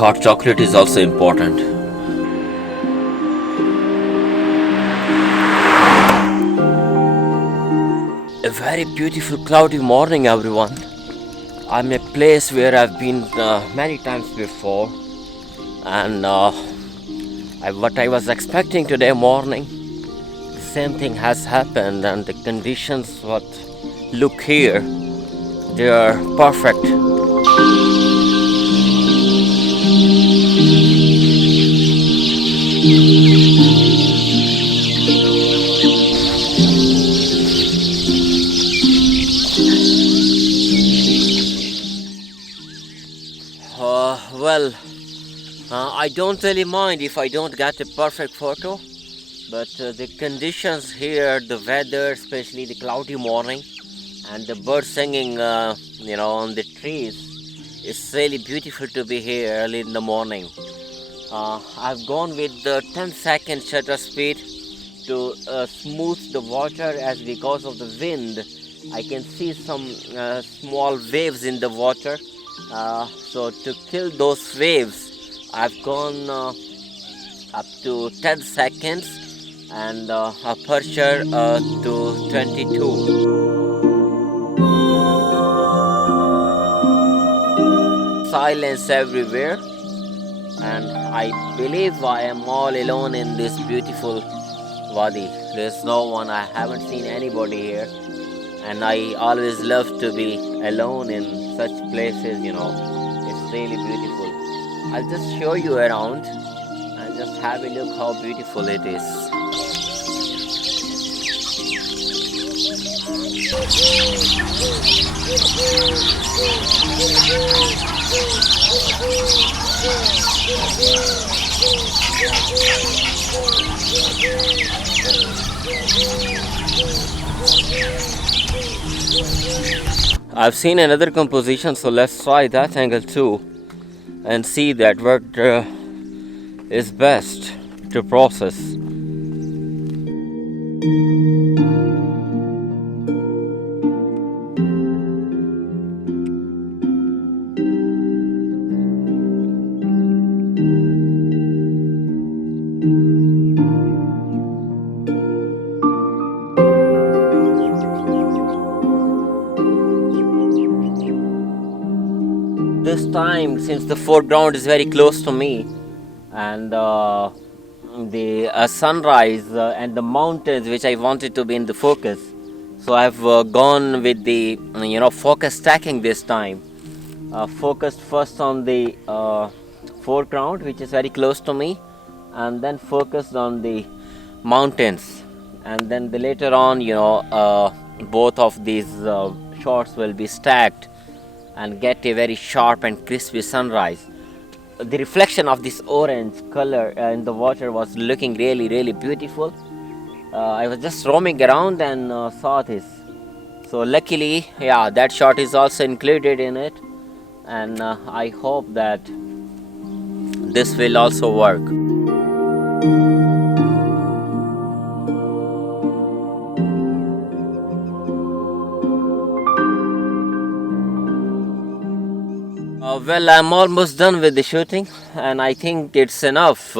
hot chocolate is also important. A very beautiful cloudy morning, everyone. I'm a place where I've been many times before, and what I was expecting today morning, the same thing has happened, and the conditions what look here, they are perfect. I don't really mind if I don't get a perfect photo, but the conditions here, the weather, especially the cloudy morning, and the birds singing, on the trees, it's really beautiful to be here early in the morning. I've gone with the 10-second shutter speed to smooth the water, as because of the wind, I can see some small waves in the water. So to kill those waves, I've gone up to 10 seconds and aperture to 22. Silence everywhere, and I believe I am all alone in this beautiful wadi. There's no one, I haven't seen anybody here, and I always love to be alone in such places, it's really beautiful. I'll just show you around and just have a look how beautiful it is. I've seen another composition, so let's try that angle too and see that what is best to process. This time, since the foreground is very close to me, and the sunrise and the mountains which I wanted to be in the focus, so I've gone with the focus stacking this time. Focused first on the foreground, which is very close to me, and then focused on the mountains, and then later on both of these shots will be stacked and get a very sharp and crispy sunrise. The reflection of this orange color in the water was looking really, really beautiful. I was just roaming around and saw this. So luckily, that shot is also included in it, and I hope that this will also work. I'm almost done with the shooting, and I think it's enough.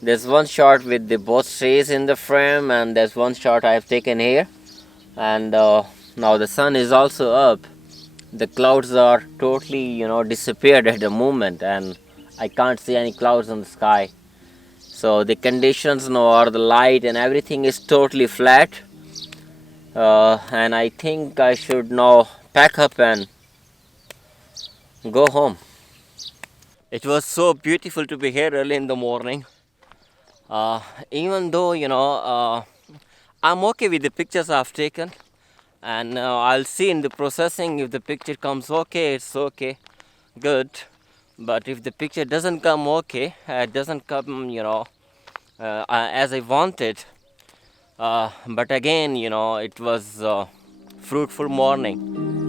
There's one shot with the both trees in the frame, and there's one shot I've taken here, and now the sun is also up. The clouds are totally disappeared at the moment, and I can't see any clouds on the sky. So the conditions now are the light and everything is totally flat, and I think I should now pack up and go home. It was so beautiful to be here early in the morning. Even though I'm okay with the pictures I've taken, and I'll see in the processing if the picture comes okay, it's okay, good. But if the picture doesn't come okay, doesn't come as I wanted, but again it was a fruitful morning.